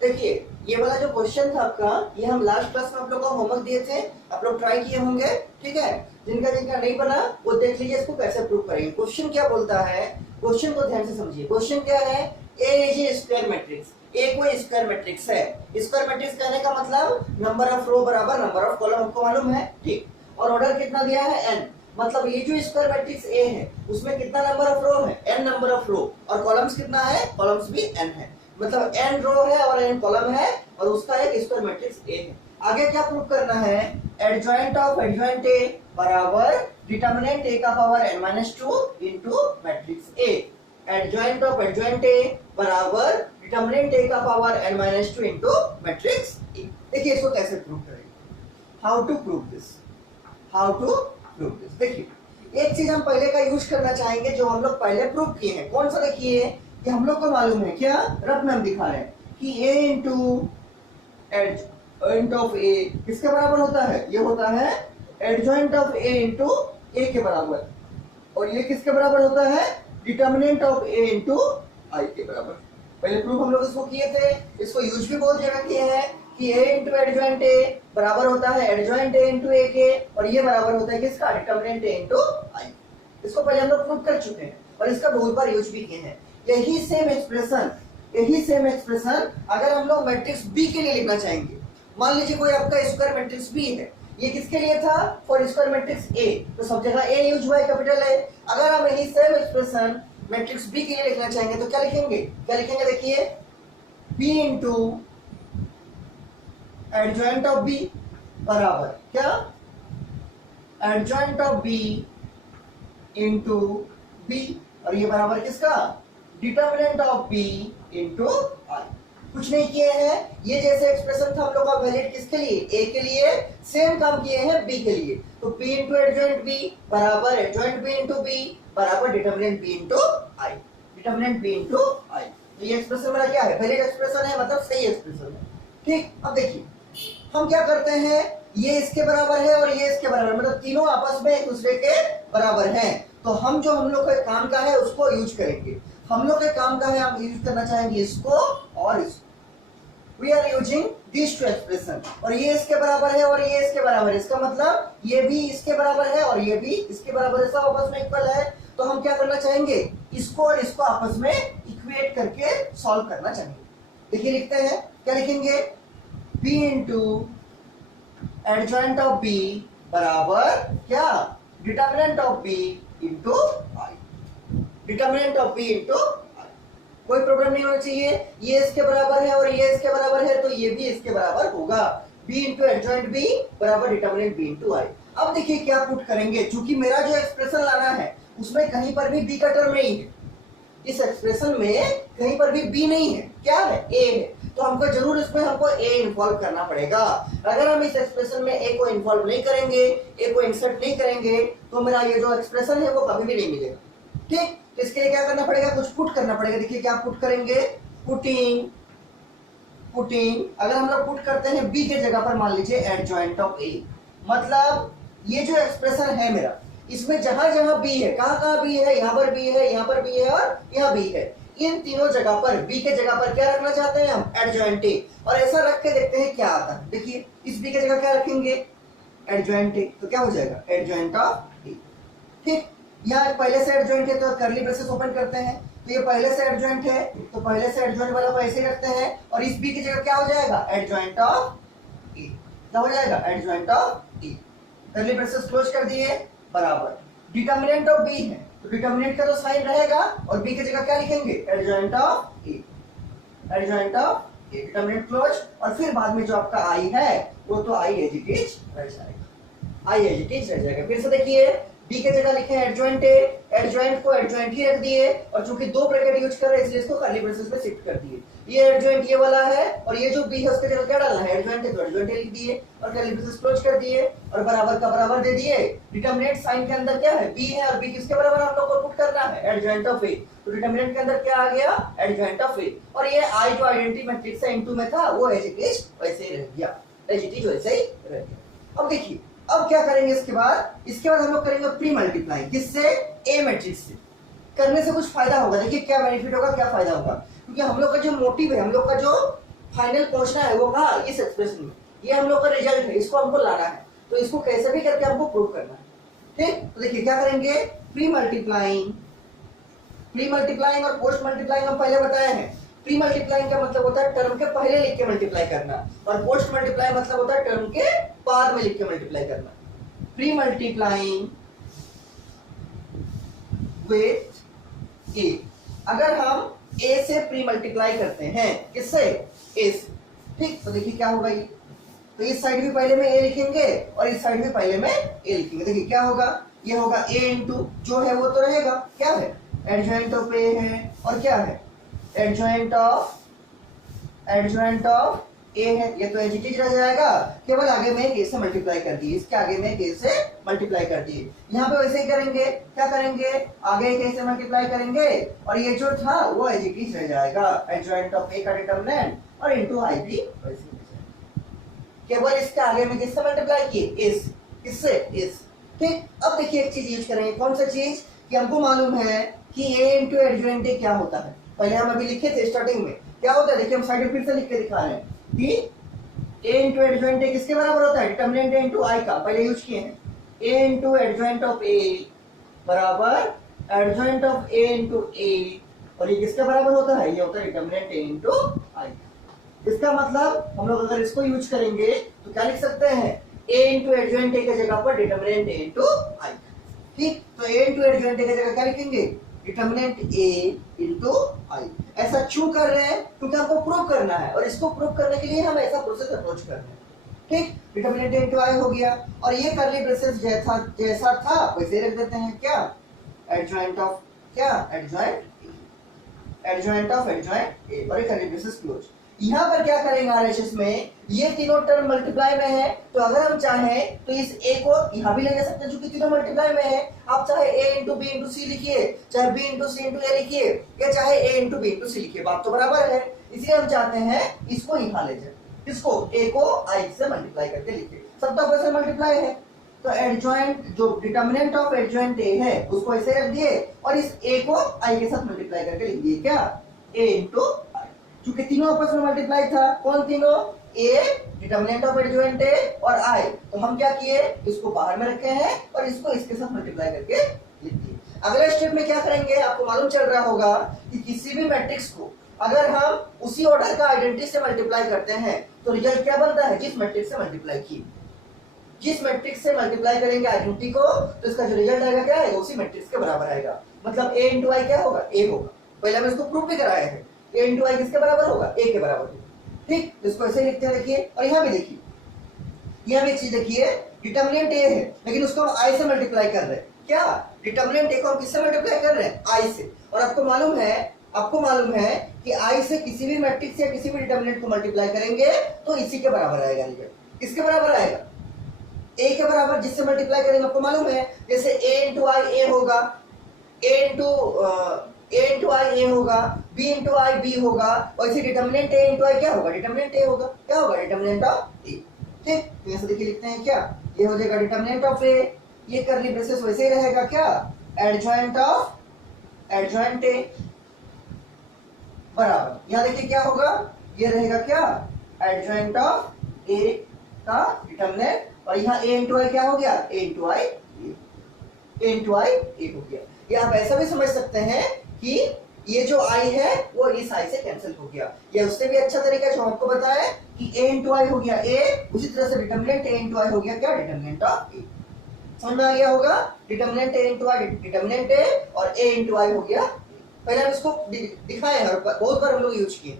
देखिए ये वाला जो क्वेश्चन था आपका, ये हम लास्ट क्लास में आप लोग को होमवर्क दिए थे, आप लोग ट्राई किए होंगे। ठीक है, जिनका जिनका नहीं बना वो देख लीजिए इसको कैसे प्रूव करेंगे। क्वेश्चन क्या बोलता है, क्वेश्चन को ध्यान से समझिए। क्वेश्चन क्या है, ए इज ए स्क्वायर मैट्रिक्स। ए कोई स्क्वायर मैट्रिक्स है। स्क्वायर मैट्रिक्स कहने का मतलब नंबर ऑफ रो बराबर नंबर ऑफ कॉलम, आपको मालूम है। ठीक, और ऑर्डर कितना दिया है, एन। मतलब ये जो स्क्वायर मैट्रिक्स ए है उसमें कितना नंबर ऑफ रो है, एन नंबर ऑफ रो, और कॉलम्स कितना है, कॉलम्स भी एन है। मतलब एन रो है और एन कॉलम है और उसका एक स्क्वायर मैट्रिक्स ए है। आगे क्या प्रूव करना है, एडजॉइंट ऑफ एडजॉइंट ए बराबर डिटर्मिनेंट ए का power n minus 2 into matrix A. Adjoint of adjoint A बराबर डिटर्मिनेंट ए का power n minus 2 into matrix A. देखिए इसको कैसे प्रूव करेंगे, how to prove this, how to prove this. देखिए एक चीज हम पहले का यूज करना चाहेंगे जो हम लोग पहले प्रूव किए हैं। कौन सा, देखिए कि हम लोग को मालूम है क्या, रफ में हम दिखा रहे हैं कि a इंटू एडजॉइंट ऑफ ए किसके बराबर होता है, ये होता है एडजॉइंट ऑफ ए इंटू ए के बराबर, और ये किसके बराबर होता है, डिटर्मिनेंट ऑफ ए इंटू आई के बराबर। पहले प्रूफ हम लोग इसको किए थे, इसको यूज भी बहुत जगह किए हैं कि a इंटू एडजॉइंट ए बराबर होता है एडजॉइंट ए इंटू ए के, और ये बराबर होता है किसका, डिटर्मिनेंट ए इंटू आई। इसको पहले हम लोग प्रूव कर चुके हैं और इसका बहुत बार यूज भी किए हैं। यही सेम एक्सप्रेशन अगर हम लोग मैट्रिक्स बी के लिए लिखना चाहेंगे, मान लीजिए कोई आपका स्क्वायर मैट्रिक्स बी है, ये किसके लिए था, फॉर स्क्वायर मैट्रिक्स ए, तो सब जगह ए यूज हुआ है, कैपिटल ए। अगर हम यही सेम एक्सप्रेशन मैट्रिक्स बी के लिए लिखना चाहेंगे तो क्या लिखेंगे, देखिए B into adjoint of B बराबर क्या, adjoint of B into B, और ये बराबर किसका, determinant of B into I. कुछ नहीं किए हैं, ये जैसे एक्सप्रेशन था हम लोग का वैलिड किसके लिए, ए के लिए, सेम काम किए हैं बी के लिए। तो बी इंटू एडजॉइंट बी बराबर एडजॉइंट बी इंटू बी बराबर determinant B into I, determinant B into आई। तो ये एक्सप्रेशन मेरा क्या है, वैलिड एक्सप्रेशन है, मतलब सही एक्सप्रेशन है। ठीक, अब देखिए हम क्या करते हैं, ये इसके बराबर है और ये इसके बराबर, मतलब तीनों आपस में एक दूसरे के बराबर हैं। तो हम लोग के काम का है उसको यूज करेंगे। हम लोग के काम का है, हम यूज करना चाहेंगे इसको और इसको। We are using this two expression, और ये इसके बराबर है और ये इसके बराबर है, इसका मतलब ये भी इसके बराबर है और ये भी इसके बराबर है, सब आपस में इक्वल है। तो हम क्या करना चाहेंगे, इसको और इसको आपस में इक्वेट करके सॉल्व करना चाहेंगे। देखिए लिखते हैं, क्या लिखेंगे, b into adjoint of b बराबर क्या, determinant of b into I, determinant of b into I. कोई प्रॉब्लम नहीं होना चाहिए, ये इसके बराबर है और ये इसके बराबर है तो ये भी इसके बराबर होगा, b इंटू एडजॉइंट b बराबर डिटर्मिनेंट b इंटू आई। अब देखिए क्या पुट करेंगे, चूंकि मेरा जो एक्सप्रेशन लाना है उसमें कहीं पर भी b का टर्म नहीं है, इस एक्सप्रेशन में कहीं पर भी b नहीं है, क्या है, a है। तो हमको जरूर इसमें हमको a इन्वॉल्व करना पड़ेगा। अगर हम इस एक्सप्रेशन में a को इन्वॉल्व नहीं करेंगे, a को इंसर्ट नहीं करेंगे, तो मेरा ये जो एक्सप्रेशन है वो कभी भी नहीं मिलेगा। ठीक, तो इसके लिए क्या करना पड़ेगा, कुछ पुट करना पड़ेगा। देखिए क्या पुट करेंगे, पुटिंग अगर हम लोग पुट करते हैं b के जगह पर मान लीजिए एडजॉइंट ऑफ a, मतलब ये जो एक्सप्रेशन है मेरा, इसमें जहां जहां b है, कहां b है, यहाँ पर b है, यहाँ पर b है और यहाँ b है, इन तीनों जगह पर b के जगह पर क्या रखना चाहते हैं हम, एडजॉइंट a। और ऐसा रख के देखते हैं क्या आता है। देखिए इस b के जगह क्या रखेंगे, एडजॉइंट a, तो क्या हो जाएगा, एडजॉइंट ऑफ a। ठीक, यहाँ पहले से एडजॉइंट है तो कर्ली ब्रेसेस ओपन करते हैं, तो ये पहले से एडजॉइंट है तो पहले से एडजॉइंट वाला को ऐसे रखते हैं, और इस b की जगह क्या हो जाएगा, एडजॉइंट ऑफ a, क्या हो जाएगा, adjoint of a। Curly braces close कर दिए, बराबर डिटर्मिनेंट ऑफ b है तो डिटर्मिनेंट का तो साइन रहेगा और b की जगह क्या लिखेंगे, adjoint of a, adjoint of a, determinant close. और फिर बाद में जो आपका i है वो तो i एज इट इज रह जाएगा, i एज इट इज रह जाएगा। फिर से देखिए b के जगह लिखे एडजॉइंट a, एडजॉइंट को एडजॉइंट ही रख दिए, और चूंकि दो ब्रैकेट यूज कर रहे हैं इसलिए इसको कर्ली ब्रेसेस में शिफ्ट कर दिए। ये एडजॉइंट ये वाला है और ये जो b है उसके जगह क्या डालना है, एडजॉइंट है तो एडजॉइंट लिख दिए और कर्ली ब्रेसेस क्लोज कर दिए और बराबर का बराबर दे दिए। डिटर्मिनेंट साइन के अंदर क्या है, b है और b किसके बराबर हम लोग को पुट करना है, एडजॉइंट ऑफ a। तो डिटर्मिनेंट के अंदर क्या आ गया, एडजॉइंट ऑफ a, और ये i जो आइडेंटिटी मैट्रिक्स है इनटू में था वो एज इट इज वैसे ही रह गया, एज इट इज वैसे ही रह गया। अब देखिए अब क्या करेंगे, इसके बाद हम लोग करेंगे प्री मल्टीप्लाई, किससे, ए मैट्रिक्स से। करने से कुछ फायदा होगा, देखिए क्या बेनिफिट होगा, क्या फायदा होगा, क्योंकि हम लोग का जो मोटिव है, हम लोग का जो फाइनल पहुंचना है वो कहा इस एक्सप्रेशन में, ये हम लोग का रिजल्ट है, इसको हमको लाना है, तो इसको कैसे भी करके हमको प्रूव करना है। ठीक, तो देखिए क्या करेंगे, प्री मल्टीप्लाइंग और पोस्ट मल्टीप्लाइंग हम पहले बताए हैं। प्री मल्टीप्लाइंग का मतलब होता है टर्म के पहले लिख के मल्टीप्लाई करना, और पोस्ट मल्टीप्लाई मतलब होता है टर्म के बाद में लिख के मल्टीप्लाई करना। प्री मल्टीप्लाइंग विथ ए, अगर हम ए से प्री मल्टीप्लाई करते हैं, किससे, ए से, ठीक, तो देखिए क्या होगा ये, तो इस साइड भी पहले में ए लिखेंगे और इस साइड भी पहले में ए लिखेंगे। देखिए क्या होगा, ये होगा ए इंटू जो है वो तो रहेगा, क्या है, एडजॉइंट ऑफ ए है, और क्या है, एडजॉइंट ऑफ ए है, ये तो एज रह जाएगा, केवल आगे में ए से मल्टीप्लाई कर दिए, इसके आगे में ए से मल्टीप्लाई कर दिए। यहाँ पे वैसे ही करेंगे, क्या करेंगे, आगे ए से मल्टीप्लाई करेंगे और ये जो था वो एज रह जाएगा, एडजॉइंट ऑफ ए का डिटरमिनेंट और इनटू आई भी वैसे ही, केवल इसके आगे में किससे मल्टीप्लाई किए, इस, किससे, इस। ठीक, अब देखिए एक चीज यूज करेंगे, कौन सा चीज, कि हमको मालूम है कि ए इंटू एडजॉइंट ए क्या होता है, पहले हम अभी लिखे थे स्टार्टिंग में, क्या होता है, देखिए हम साइड में फिर से लिख के दिखा रहे हैं कि ए इंटू एडजॉइंट ए किसके बराबर होता है, डिटरमिनेंट ए इंटू आई का, पहले यूज किए हैं, ए इंटू एडजॉइंट ऑफ ए बराबर एडजॉइंट ऑफ ए इंटू ए, और ये किसके बराबर होता है, ये होता है डिटरमिनेंट ए इंटू आई। इसका मतलब हम लोग अगर इसको यूज करेंगे तो क्या लिख सकते हैं, a इंटू एडजॉइंट ए की जगह पर डिटरमिनेंट a इंटू आई। ठीक, तो a इंटू एडजॉइंट ए की जगह क्या लिखेंगे, डिटरमिनेंट a इंटू आई। ऐसा क्यों कर रहे हैं, क्योंकि हमको प्रूव करना है, और इसको प्रूव करने के लिए हम ऐसा प्रोसेस अप्रोच कर रहे हैं। ठीक, डिटरमिनेंट a इंटू आई हो गया, और ये करली ब्रेसेस जैसा था वैसे रख देते हैं, क्या, एडजॉइंट ऑफ, क्या, एडजॉइंट ऑफ एडजॉइंट ए, और ये करली ब्रेसेस क्लोज। यहाँ पर क्या करेंगे आरएचएस में, ये तीनों टर्म मल्टीप्लाई में है, तो अगर हम चाहें तो इस ए को यहाँ भी ले जा सकते हैं क्योंकि तीनों मल्टीप्लाई में है। आप चाहे ए इंटू बी इंटू सी लिखिए, चाहे बी इंटू सी इंटू ए लिखिए, या चाहे ए इंटू बी इंटू सी लिखिए, बात तो बराबर है। इसलिए हम चाहते हैं इसको यहाँ ले जाए, इसको ए को आई से मल्टीप्लाई करके लिखिए, सबका ऑपरेशन मल्टीप्लाई है, तो एडजॉइंट जो डिटरमिनेंट ऑफ एडजॉइंट ए है उसको ऐसे रख दिए और इस ए को आई के साथ मल्टीप्लाई करके लिख दिए, क्या, ए इंटू आई, क्योंकि तीनों आपस में मल्टीप्लाई था, कौन तीनों, ए डिटरमिनेंट ऑफ एडजॉइंट ए और आई, तो हम क्या किए, इसको बाहर में रखे हैं और इसको इसके साथ मल्टीप्लाई करके लिख दिए। अगले स्टेप में क्या करेंगे, आपको मालूम चल रहा होगा कि किसी भी मैट्रिक्स को अगर हम उसी ऑर्डर का आइडेंटिटी से मल्टीप्लाई करते हैं तो रिजल्ट क्या बनता है, जिस मैट्रिक्स से मल्टीप्लाई की, जिस मैट्रिक्स से मल्टीप्लाई करेंगे आइडेंटिटी को तो इसका जो रिजल्ट आएगा क्या आएगा, उसी मैट्रिक्स के बराबर आएगा। मतलब ए इंटू आई क्या होगा, ए होगा, पहले हम इसको प्रूफ भी कराया है, ए इंटू आई किसके बराबर होगा, ए के बराबर होगा। ठीक, इसको ऐसे लिखते हैं, देखिए, और यहाँ भी देखिए, यहाँ भी एक चीज देखिए, डिटरमिनेंट ए है लेकिन उसको हम आई से मल्टीप्लाई कर रहे हैं, क्या, डिटरमिनेंट ए को हम किससे मल्टीप्लाई कर रहे हैं, आई से, और आपको मालूम है कि आई से किसी भी मैट्रिक्स या किसी भी डिटरमिनेंट को मल्टीप्लाई करेंगे तो इसी के बराबर आएगा रिजल्ट, किसके बराबर आएगा, ए के बराबर, जिससे मल्टीप्लाई करेंगे आपको मालूम है, जैसे ए इंटू आई ए होगा, ए इंटू आई ए होगा, बी इंटू आई बी होगा, और इसी डिटरमिनेंट ए इंटू आई क्या होगा, डिटरमिनेंट ए होगा, क्या होगा, डिटरमिनेंट ऑफ ए। ठीक, तो ऐसे देखिए लिखते हैं, क्या, ये हो जाएगा डिटरमिनेंट ऑफ ए, ये करली ब्रेसेस वैसे ही रहेगा, क्या, एडजॉइंट ऑफ एडजॉइंट ए बराबर, यहाँ देखिए क्या होगा, ये रहेगा क्या, एडजॉइंट ऑफ ए का डिटरमिनेंट, और यहाँ ए इंटू आई क्या हो गया, ए इंटू आई ए हो गया। ये आप ऐसा भी समझ सकते हैं कि ये जो आई है वो इस आई से कैंसिल हो गया, या उससे भी अच्छा तरीका जो आपको बताया कि ए इंटू आई हो गया ए, उसी तरह से डिटरमिनेंट ए इंटू आई हो गया, क्या, डिटरमिनेंट ऑफ ए। समझ में आ गया होगा, determinant A into I determinant A और ए इंटू आई हो गया। पहले हम इसको दिखाए हैं और बहुत बार हम लोग यूज किए,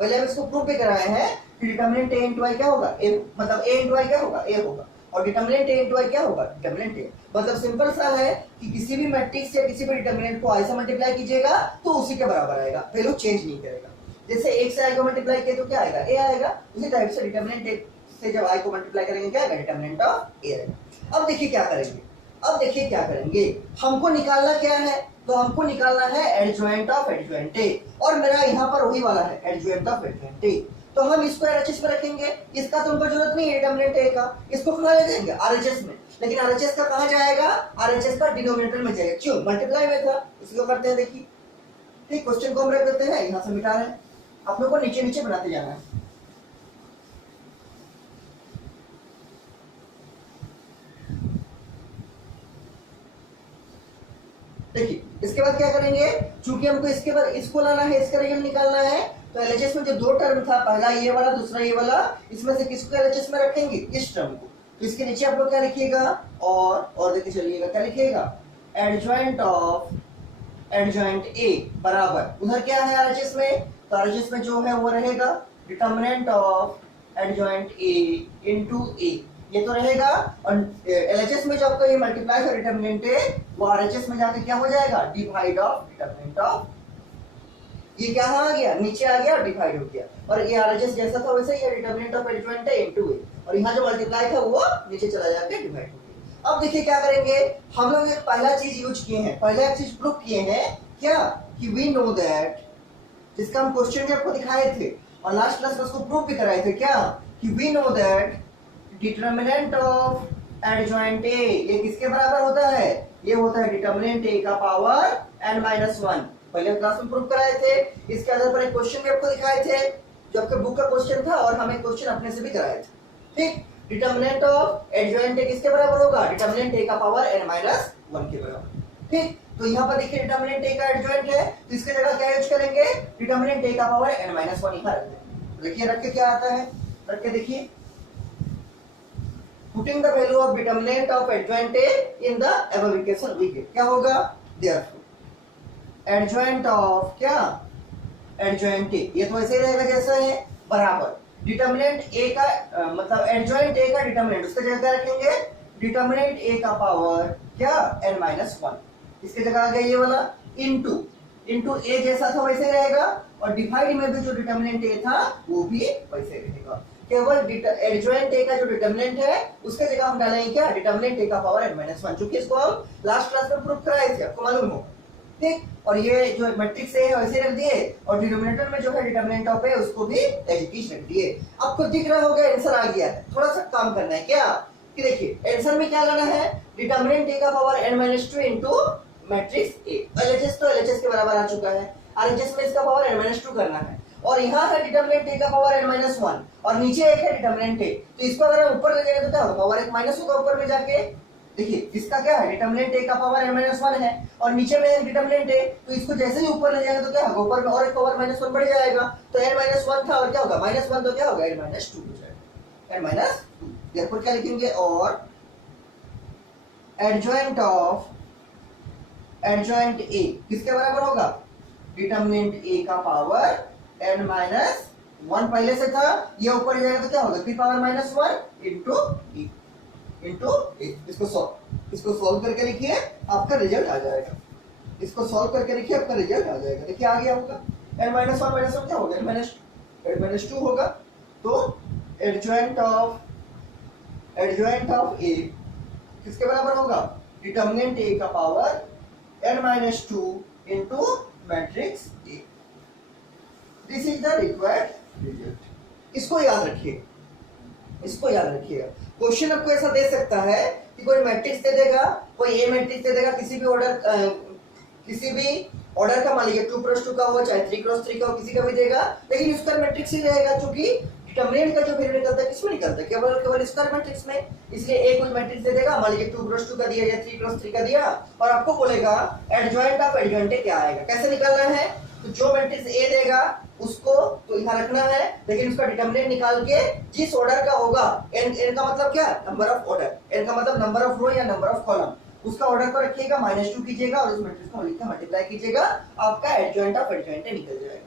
पहले हम इसको प्रूफ भी कराए हैं कि डिटरमिनेंट ए इंटू आई क्या होगा, ए, मतलब ए इंटू आई क्या होगा, ए होगा, और डिटरमिनेंट ए इंटू आई क्या होगा, डिटरमिनेंट ए। मतलब सिंपल सा है कि किसी भी मैट्रिक्स या किसी भी डिटरमिनेंट को आई से मल्टीप्लाई कीजिएगा तो उसी के बराबर आएगा, वैल्यू चेंज नहीं करेगा। जैसे एक से आई को मल्टीप्लाई किया तो क्या आएगा, ए आएगा, उसी टाइप से डिटरमिनेंट ए से जब आई को मल्टीप्लाई करेंगे क्या आएगा, डिटरमिनेंट ऑफ ए आएगा। अब देखिए क्या करेंगे, हमको निकालना क्या है, तो हमको निकालना है एडजॉइंट ऑफ एडजॉइंट ए, और मेरा यहाँ पर वही वाला है एडजॉइंट ऑफ एडजॉइंट ए, तो हम इसको आरएचएस में रखेंगे, इसका तो हमको जरूरत नहीं है डिटरमिनेंट ए का, इसको कहाँ ले जाएंगे, आरएचएस में, लेकिन आरएचएस का कहाँ जाएगा, आरएचएस का डिनोमिनेटर में जाएगा, क्यों, मल्टीप्लाई में था, इसको करते हैं, देखिए। ठीक, क्वेश्चन को हम रख देते हैं, यहाँ से मिटा रहे हैं, आप लोग को नीचे नीचे बनाते जाना है। देखिए इसके बाद क्या करेंगे, चूंकि हमको इसके बाद इसको लाना है, इसका रिजल्ट निकालना है, तो एलएचएस में जो दो टर्म था, पहला ये वाला दूसरा ये वाला, इसमें से किसको एलएचएस में रखेंगे, इस टर्म को। तो इसके नीचे आप लोग क्या लिखिएगा, और देखिए चलिएगा क्या लिखिएगा, एडजॉइंट ऑफ एडजॉइंट ए बराबर उधर क्या है आरएचएस में, तो आरएचएस में जो है वो रहेगा determinant of adjoint A into A, ये तो रहेगा। और एलएचएस में जो आपका ये मल्टीप्लाई का डिटर्मिनेंट है वो आरएचएस में जाके क्या हो जाएगा, डिवाइड ऑफ डिटर्मिनेंट ऑफ, ये क्या आ गया, नीचे आ गया और डिवाइड हो गया। और ये आरएचएस जैसा था वैसे ही डिटर्मिनेंट ऑफ एडजॉइंट है इनटू ए, और यहाँ जो मल्टीप्लाई था वो नीचे चला जाके डिवाइड हो गया। अब देखिए क्या करेंगे, हम लोग एक पहला चीज यूज किए हैं, पहला एक चीज प्रूव किए हैं क्या, कि वी नो दैट, जिसका हम क्वेश्चन में आपको दिखाए थे और लास्ट क्लास में उसको प्रूव भी कराए थे, क्या कि we know that determinant of adjoint A, ये किसके बराबर होता है, ये होता है डिटर्मिनेंट ए का पावर n-1, पहले क्लास में प्रूव कराए थे। इसके आधार पर एक क्वेश्चन भी आपको दिखाए थे, जो आपके बुक का क्वेश्चन था, और हमें क्वेश्चन अपने से भी कराए थे। ठीक, डिटर्मिनेंट ऑफ एडजॉइंट ए किसके बराबर होगा, डिटर्मिनेंट ए का पावर n-1 के बराबर। ठीक, तो यहाँ पर देखिए डिटर्मिनेंट ए का एडजॉइंट है, तो इसके जगह क्या यूज करेंगे, डिटर्मिनेंट ए का पावर n-1 यहाँ रख देंगे। देखिए रख के क्या आता है, रख के देखिए, putting the value of determinant of adjoint A in the above equation we get, क्या होगा, देयरफॉर एडजॉइंट ऑफ क्या, एडजॉइंट ए, ये तो ऐसे ही रहेगा जैसा है, बराबर डिटर्मिनेंट ए का मतलब एडजॉइंट ए का डिटर्मिनेंट, उसके जगह क्या रखेंगे, डिटर्मिनेंट ए का पावर क्या n-1, इसके जगह आ गया ये वाला, इनटू ए जैसा था वैसे रहेगा, और डिवाइड में भी जो डिटर्मिनेंट ए था वो भी वैसे रहेगा, केवल एडजॉइंट ए का जो डिटर्मिनेंट है उसके जगह हम डालेंगे क्या, डिटर्मिनेंट ए का पावर n-1, क्योंकि इसको हम लास्ट क्लास में प्रूव कराए थे, आपको मालूम हो। ठीक, और ये जो मैट्रिक्स ए है वैसे रख दिए, और डिनोमिनेटर में जो है डिटर्मिनेंट ऑफ ए उसको भी एज इट इज रख दिए। आपको दिख रहा होगा आंसर आ गया है, थोड़ा सा काम करना है क्या, कि देखिए आंसर में क्या लाना है, डिटर्मिनेंट ए का power n-2 into matrix A, LHS तो एलएचएस के बराबर आ चुका है, आरएचएस में इसका पावर n-2 करना है, और यहाँ है डिटर्मिनेंट ए का पावर n-1, और नीचे एक है डिटर्मिनेंट ए, तो इसको अगर हम ऊपर ले जाएंगे तो क्या होगा, पावर एक माइनस होगा ऊपर में जाके। देखिए इसका क्या है, डिटर्मिनेंट ए का पावर n-1 है, और नीचे में एक डिटर्मिनेंट ए, तो इसको जैसे ही ऊपर ले जाएंगे तो क्या होगा, ऊपर में और एक पावर -1 बढ़ जाएगा, तो n-1 था और क्या होगा -1, तो क्या होगा n-2 हो जाएगा, n-2। therefore क्या लिखेंगे, और एडजॉइंट ऑफ एडजॉइंट ए किसके बराबर होगा, डिटर्मिनेंट ए का पावर n-1 पहले से था, ये ऊपर जाएगा तो क्या होगा, p पावर -1 इनटू ए। इसको सॉल्व करके लिखिए, आपका रिजल्ट आ जाएगा, इसको सॉल्व करके लिखिए, आपका रिजल्ट आ जाएगा। देखिए आ गया होगा, n-1 क्या होगा, n-2 होगा, तो एडजॉइंट ऑफ ए किसके बराबर होगा, डिटर्मिनेंट ए का power n-2 into matrix A. This is the required result. इसको याद रखिए, इसको याद रखिएगा। क्वेश्चन आपको ऐसा दे सकता है कि कोई मैट्रिक्स दे देगा, कोई ए मैट्रिक्स दे देगा, किसी भी ऑर्डर का, मान लीजिए 2x2 का हो चाहे 3x3 का हो, किसी का भी देगा, लेकिन उसका मैट्रिक्स ही रहेगा, क्योंकि डिटर्मिनेंट का जो वैल्यू निकलता है किसमें निकलता है, केवल स्क्वायर मैट्रिक्स में। इसलिए ए कोई मैट्रिक्स दे देगा, मान लीजिए 2x2 का दिया या 3x3 का दिया, और आपको बोलेगा एडजॉइंट ऑफ एडजॉइंट क्या आएगा, कैसे निकालना है, तो जो मैट्रिक्स ए देगा उसको तो यहाँ रखना है, लेकिन उसका डिटर्मिनेंट निकाल के जिस ऑर्डर का होगा, n का मतलब क्या, नंबर ऑफ ऑर्डर, n का मतलब नंबर ऑफ रो या नंबर ऑफ कॉलम, उसका ऑर्डर को रखिएगा, -2 कीजिएगा और उस मैट्रिक्स को लिख के मल्टीप्लाई कीजिएगा, आपका एडजॉइंट ऑफ एडजॉइंट निकल जाएगा।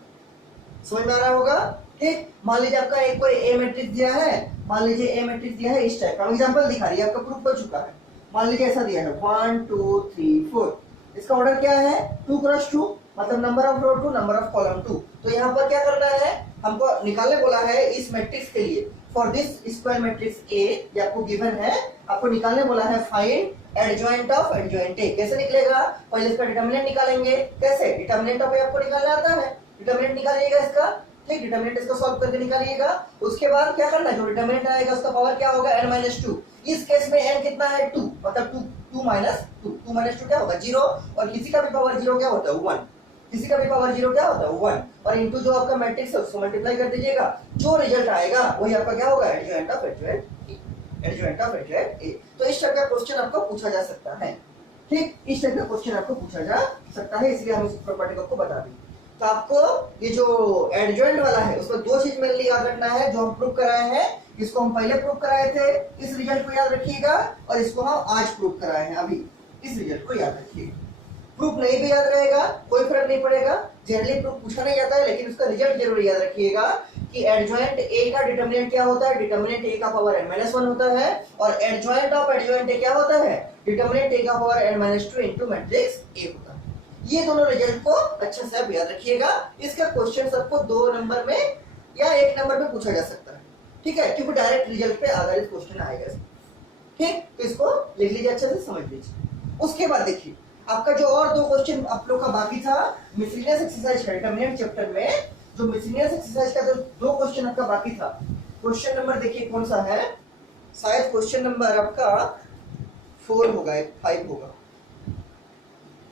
समझ में आ रहा होगा। ठीक, मान लीजिए आपका एक कोई ए मैट्रिक्स दिया है, मान लीजिए ए मैट्रिक्स दिया है इस टाइप का, एग्जांपल दिखा रही है, आपका प्रूफ हो चुका है। मान लीजिए ऐसा दिया है 1 2 3 4, इसका ऑर्डर क्या है 2x2, मतलब number of row 2 number of column 2। तो यहाँ पर क्या करना है, हमको निकालने बोला है इस मैट्रिक्स के लिए, for this square matrix A, ये आपको गिवन है, आपको निकालने बोला है फाइंड एडजॉइंट ऑफ एडजॉइंट ए। कैसे निकलेगा, पहले इसका डिटर्मिनेंट निकालेंगे, कैसे, डिटर्मिनेंट ऑफ ए आपको निकालना आता है, डिटर्मिनेंट निकालिएगा इसका, ठीक, डिटर्मिनेंट इसको सॉल्व करके निकालिएगा। उसके बाद क्या करना है, जो डिटर्मिनेंट आएगा उसका पावर क्या होगा n-2, इस केस में n कितना है 2, मतलब 2 - 2 क्या होगा 0, और किसी का भी पावर 0 क्या होता है 1, किसी का भी पावर 0 क्या होता है 1, और इनटू जो आपका मैट्रिक्स है उसको मल्टीप्लाई कर दीजिएगा, जो रिजल्ट आएगा वही आपका क्या होगा, एडजॉइंट ऑफ एडजॉइंट ए। तो इस टाइप का क्वेश्चन आपको पूछा जा सकता है। ठीक, इस टाइप का क्वेश्चन आपको पूछा जा सकता है, इसलिए हम इस प्रॉपर्टी को आपको बता दें। तो आपको ये जो एडजॉइंट वाला है उसमें दो चीज मेनली याद रखना है जो हम प्रूव कराए हैं। इसको हम पहले प्रूव कराए थे, इस रिजल्ट को याद रखिएगा, और इसको हम आज प्रूव कराए हैं अभी, इस रिजल्ट को याद रखिएगा। प्रूफ नहीं भी याद रहेगा कोई फर्क नहीं पड़ेगा, जनरली प्रूफ पूछा नहीं जाता है, लेकिन उसका रिजल्ट जरूर याद रखिएगा कि एडजॉइंट ए का डिटरमिनेंट क्या होता है, डिटरमिनेंट ए का पावर n-1 होता है, और एडजॉइंट ऑफ एडजॉइंट ए क्या होता है, डिटरमिनेंट ए का power n-2 into matrix A होता है। ये दोनों रिजल्ट को अच्छे से आप याद रखिएगा। इसका क्वेश्चन सबको 2 नंबर में या 1 नंबर में पूछा जा सकता है, ठीक है, क्योंकि डायरेक्ट रिजल्ट पे आधारित क्वेश्चन आएगा। ठीक, तो इसको लिख लीजिए, अच्छे से समझ लीजिए। उसके बाद देखिए आपका जो और 2 क्वेश्चन आप लोग का बाकी था मिसलेनियस एक्सरसाइज का डिटरमिनेंट चैप्टर में, जो मिसलेनियस एक्सरसाइज का जो 2 क्वेश्चन आपका बाकी था, क्वेश्चन नंबर देखिए कौन सा है, शायद क्वेश्चन नंबर आपका 4 होगा, 5 होगा।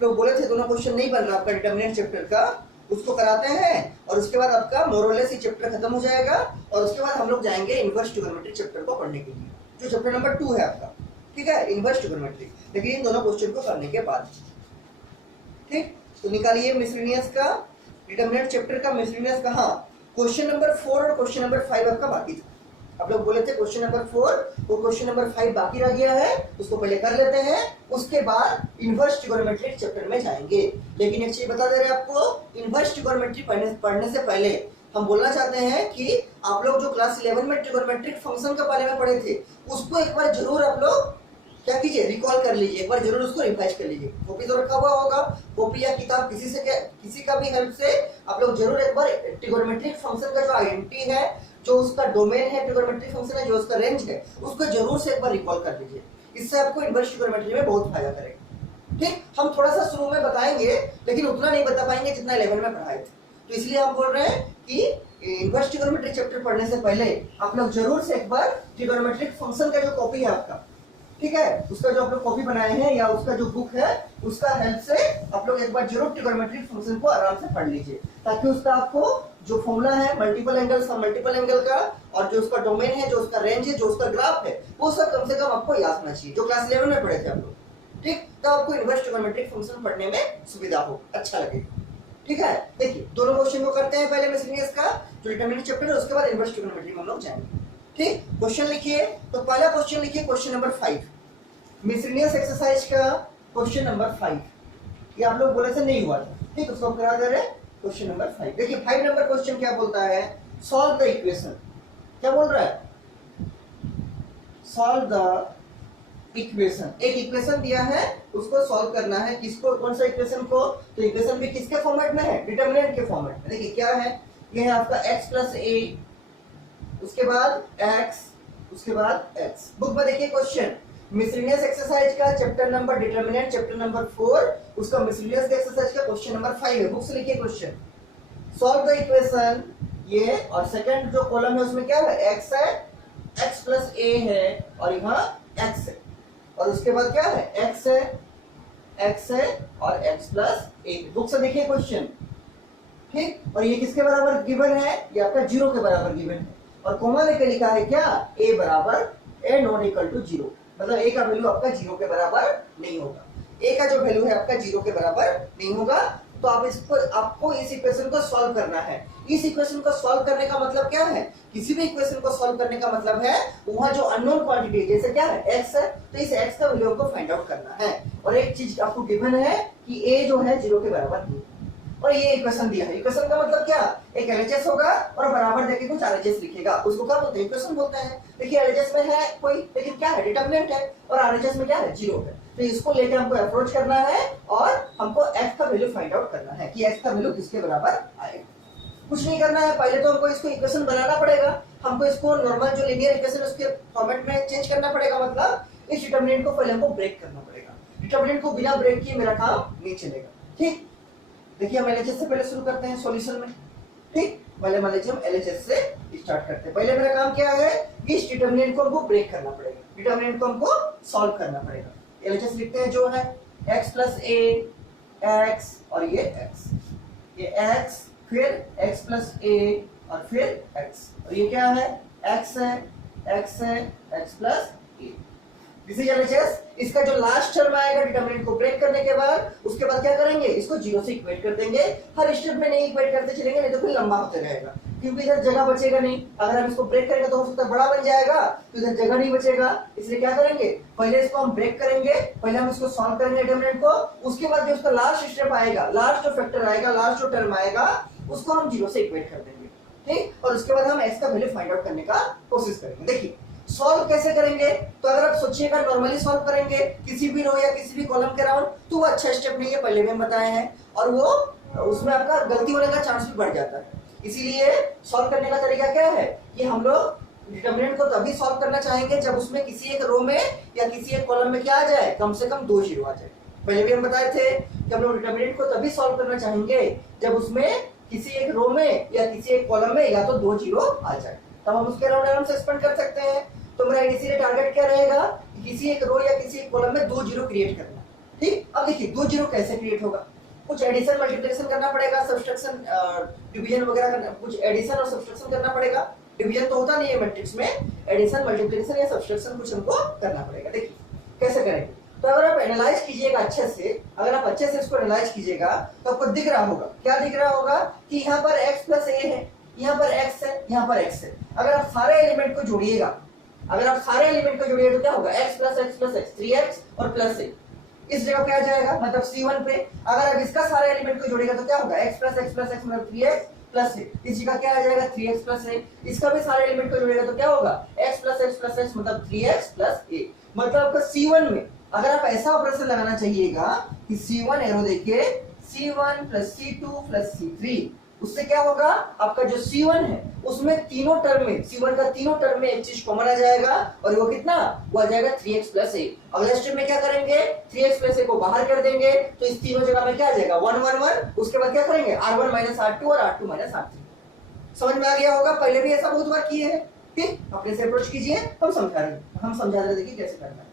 लोग बोले थे दोनों क्वेश्चन नहीं बन रहा आपका डिटरमिनेंट चैप्टर का, उसको कराते हैं और उसके बाद आपका मोरलेस ये चैप्टर खत्म हो जाएगा, और उसके बाद हम लोग जाएंगे इनवर्स ट्रिग्नोमेट्री चैप्टर को पढ़ने के लिए, जो चैप्टर नंबर 2 है आपका, ठीक है, इनवर्स ट्रिग्नोमेट्री। लेकिन इन दोनों क्वेश्चन को करने के बाद, ठीक, तो निकालिए मिसलेनियस का डिटरमिनेंट चैप्टर का मिसलेनियस का। हाँ, क्वेश्चन नंबर 4 और क्वेश्चन नंबर 5 आपका बाकी था। आप लोग बोले थे क्वेश्चन नंबर 4 और क्वेश्चन नंबर 5 बाकी रह गया है, उसको पहले कर लेते हैं, उसके बाद इनवर्स ट्रिग्नोमेट्री चैप्टर में जाएंगे। लेकिन एक चीज बता दे रहे हैं आपको, इनवर्स ट्रिग्नोमेट्री पढ़ने से पहले हम बोलना चाहते हैं कि आप लोग जो क्लास 11 में ट्रिग्नोमेट्रिक फंक्शन के बारे में पढ़े थे उसको एक बार जरूर आप लोग क्या कीजिए, रिकॉल कर लीजिए, एक बार जरूर उसको रिवाइज कर लीजिए। कॉपी तो रखा हुआ होगा, कॉपी या किताब किसी का भी हेल्प से आप लोग जरूर एक बार ट्रिग्नोमेट्रिक फंक्शन का जो आइडेंटिटी है, जो उसका डोमेन है, ट्रिग्नोमेट्रिक फंक्शन है, जो उसका रेंज है, उसको जरूर से एक बार रिकॉल कर लीजिए। इससे आपको इनवर्स ट्रिग्नोमेट्री में बहुत फायदा करेगा। ठीक, हम थोड़ा सा शुरू में बताएंगे लेकिन उतना नहीं बता पाएंगे जितना 11 में पढ़ाए थे, तो इसलिए हम बोल रहे हैं कि इनवर्स ट्रिग्नोमेट्री चैप्टर पढ़ने से पहले आप लोग जरूर से एक बार ट्रिग्नोमेट्रिक फंक्शन का जो कॉपी है आपका, ठीक है, उसका जो आप लोग कॉपी बनाए हैं या उसका जो बुक है उसका हेल्प से आप लोग एक बार जरूर ट्रिग्नोमेट्रिक फंक्शन को आराम से पढ़ लीजिए, ताकि उसका आपको जो फॉर्मूला है मल्टीपल एंगल का और जो उसका डोमेन है, जो उसका रेंज है, जो उसका ग्राफ है, वो सब कम से कम आपको याद होना चाहिए, जो क्लास 11 में पढ़े थे आप लोग। ठीक, तो आपको इनवर्स ट्रिग्नोमेट्रिक फंक्शन पढ़ने में सुविधा हो, अच्छा लगेगा। ठीक है, देखिए दोनों क्वेश्चन को करते हैं, पहले मिसलेनियस का जो डिटरमिनेंट चैप्टर है, उसके बाद इनवर्स ट्रिग्नोमेट्री में हम लोग जाएंगे। ठीक, क्वेश्चन लिखिए, तो पहला क्वेश्चन लिखिए, क्वेश्चन नंबर 5 मिसलेनियस एक्सरसाइज का क्वेश्चन नंबर 5, ये आप लोग बोले थे नहीं हुआ था। ठीक, उसको करा दे रहे क्वेश्चन नंबर 5। देखिए 5 नंबर क्वेश्चन क्या बोलता है, सॉल्व द इक्वेशन। क्या बोल रहा है, सॉल्व द इक्वेशन। एक इक्वेशन दिया है, उसको सॉल्व करना है। किसको, कौन सा इक्वेशन को, तो इक्वेशन भी किसके फॉर्मेट में है, डिटरमिनेंट के फॉर्मेट में। देखिए क्या है, ये है आपका x प्लस ए, उसके बाद x, उसके बाद x। बुक में देखिए क्वेश्चन मिसलेनियस एक्सरसाइज का chapter number determinant chapter number 4, उसका मिसलेनियस एक्सरसाइज का क्वेश्चन नंबर 5 है। बुक से लिखिए क्वेश्चन, सॉल्व द इक्वेशन, ये और सेकंड जो कॉलम है उसमें क्या है, x है, x प्लस a है और यहाँ x है, और उसके बाद क्या है, x है और x प्लस a। बुक से देखिए क्वेश्चन। ठीक, और ये किसके बराबर गिवन है, ये आपका 0 के बराबर गिवन है, और कोमा लेकर लिखा है क्या, a बराबर a नॉट इक्वल टू 0, मतलब a का वैल्यू आपका 0 के बराबर नहीं होगा। a का जो वैल्यू है आपका 0 के बराबर नहीं होगा, तो आप इसको, आपको इस इक्वेशन को सॉल्व करना है। इस इक्वेशन को सॉल्व करने का मतलब क्या है, किसी भी इक्वेशन को सॉल्व करने का मतलब है वहां जो अननोन क्वांटिटी जैसे क्या है x है, तो इस x का वैल्यू आपको फाइंड आउट करना है। और एक चीज आपको गिवन है कि a जो है 0 के बराबर नहीं, और ये इक्वेशन दिया है। इक्वेशन का मतलब क्या, एक एलएचएस होगा और बराबर देके कुछ आरएचएस लिखेगा, उसको क्या बोलते हैं, इक्वेशन बोलते हैं। देखिए एलएचएस में है कोई, लेकिन क्या है, डिटरमिनेंट है, और आरएचएस में क्या है, 0 है। तो इसको लेकर हमको अप्रोच करना है और हमको x का वैल्यू फाइंड आउट करना है कि x का वैल्यू किसके बराबर आएगा। कुछ नहीं करना है, पहले तो हमको इसको इक्वेशन बनाना पड़ेगा, हमको इसको नॉर्मल जो लीनियर इक्वेशन उसके फॉर्मेट में चेंज करना पड़ेगा, मतलब इस डिटरमिनेंट को पहले हमको ब्रेक करना पड़ेगा। डिटरमिनेंट को बिना ब्रेक किए मेरा काम नहीं चलेगा। ठीक, देखिए हम एलएचएस से पहले शुरू करते हैं सॉल्यूशन में। ठीक, पहले मान लीजिए हम एलएचएस से स्टार्ट करते हैं। पहले मेरा काम क्या है, इस डिटरमिनेंट को हमको ब्रेक करना पड़ेगा, डिटरमिनेंट को हमको सॉल्व करना पड़ेगा। एलएचएस लिखते हैं जो है x प्लस a, x और ये x, ये x, फिर x प्लस a और फिर x, और ये क्या है, x है, x है, x plus a। This is LHS. इसका जो लास्ट टर्म आएगा डिटरमिनेंट को ब्रेक करने के बाद, उसके बाद क्या करेंगे, इसको जीरो से इक्वेट कर देंगे। हर स्टेप में नहीं इक्वेट करते चलेंगे, नहीं तो फिर लंबा होते रहेगा, क्योंकि इधर जगह बचेगा नहीं। अगर हम इसको ब्रेक करेंगे तो हो सकता है बड़ा बन जाएगा, तो इधर जगह नहीं बचेगा। इसलिए क्या करेंगे, पहले इसको हम ब्रेक करेंगे, पहले हम इसको सॉल्व करेंगे डिटरमिनेंट को, उसके बाद जो उसका लास्ट स्टेप आएगा, लास्ट जो फैक्टर आएगा, लास्ट जो टर्म आएगा, उसको हम जीरो से इक्वेट कर देंगे। ठीक, और उसके बाद हम x का वैल्यू फाइंड आउट करने का कोशिश करेंगे। देखिए सॉल्व कैसे करेंगे, तो अगर आप सोचिएगा नॉर्मली सॉल्व करेंगे किसी भी रो या किसी भी कॉलम के अराउंड, तो वो अच्छा स्टेप नहीं है, पहले भी हम बताए हैं, और वो उसमें आपका गलती होने का चांस भी बढ़ जाता है। इसीलिए सॉल्व करने का तरीका क्या है कि हम लोग डिटरमिनेंट को तभी सॉल्व करना चाहेंगे जब उसमें किसी एक रो में या किसी एक कॉलम में क्या आ जाए, कम से कम 2 जीरो आ जाए। पहले भी हम बताए थे कि हम लोग डिटरमिनेंट को तभी सॉल्व करना चाहेंगे जब उसमें किसी एक रो में या किसी एक कॉलम में या तो 2 जीरो आ जाए, तब हम उसके अराउंड आराम से एक्सपेंड कर सकते हैं। तो मेरा इनिशियल टारगेट क्या रहेगा कि किसी एक रो या किसी एक कॉलम में 2 जीरो क्रिएट करना। ठीक, अब देखिए 2 जीरो कैसे क्रिएट होगा, कुछ एडिशन मल्टीप्लिकेशन करना पड़ेगा, सब्सट्रैक्शन डिवीजन वगैरह करना, कुछ एडिशन और सब्सट्रैक्शन करना पड़ेगा। डिवीजन तो होता नहीं है मैट्रिक्स में, एडिशन मल्टीप्लिकेशन या सब्सट्रैक्शन कुछ हमको करना पड़ेगा। देखिए कैसे करेंगे, तो अगर आप एनालाइज कीजिएगा अच्छे से, अगर आप अच्छे से इसको एनालाइज कीजिएगा तो आपको दिख रहा होगा, क्या दिख रहा होगा कि यहाँ पर x प्लस a है, यहाँ पर x है, यहाँ पर x है। अगर आप सारे एलिमेंट को जोड़िएगा, अगर आप सारे एलिमेंट को जोड़िएगा तो क्या होगा, x प्लस x 3x और प्लस a इस जगह पे आ जाएगा, मतलब C1 पे। अगर आप इसका सारे एलिमेंट को जोड़िएगा तो क्या होगा, x प्लस x मतलब 3x प्लस a, इस जगह क्या आ जाएगा 3x प्लस a। इसका भी सारे एलिमेंट को जोड़िएगा तो क्या होगा, x प्लस x मतलब 3x प्लस a। मतलब आपका C1 में अगर आप ऐसा ऑपरेशन लगाना चाहिएगा कि C1 एरो देखिए C1 plus C2 plus C3, उससे क्या होगा, आपका जो C1 है उसमें तीनों टर्म में, C1 का तीनों टर्म में एक चीज कॉमन आ जाएगा, और वो कितना, वो आ जाएगा 3x प्लस a। अगले स्टेप में क्या करेंगे, 3x प्लस a को बाहर कर देंगे, तो इस तीनों जगह में क्या आ जाएगा 1 1 1। उसके बाद क्या करेंगे, r1 माइनस r2 और r2 माइनस r3। समझ में आ गया होगा, पहले भी ऐसा बहुत बार किए हैं। ठीक, अपने से अप्रोच कीजिए, हम समझा रहे, देखिए कैसे करना है।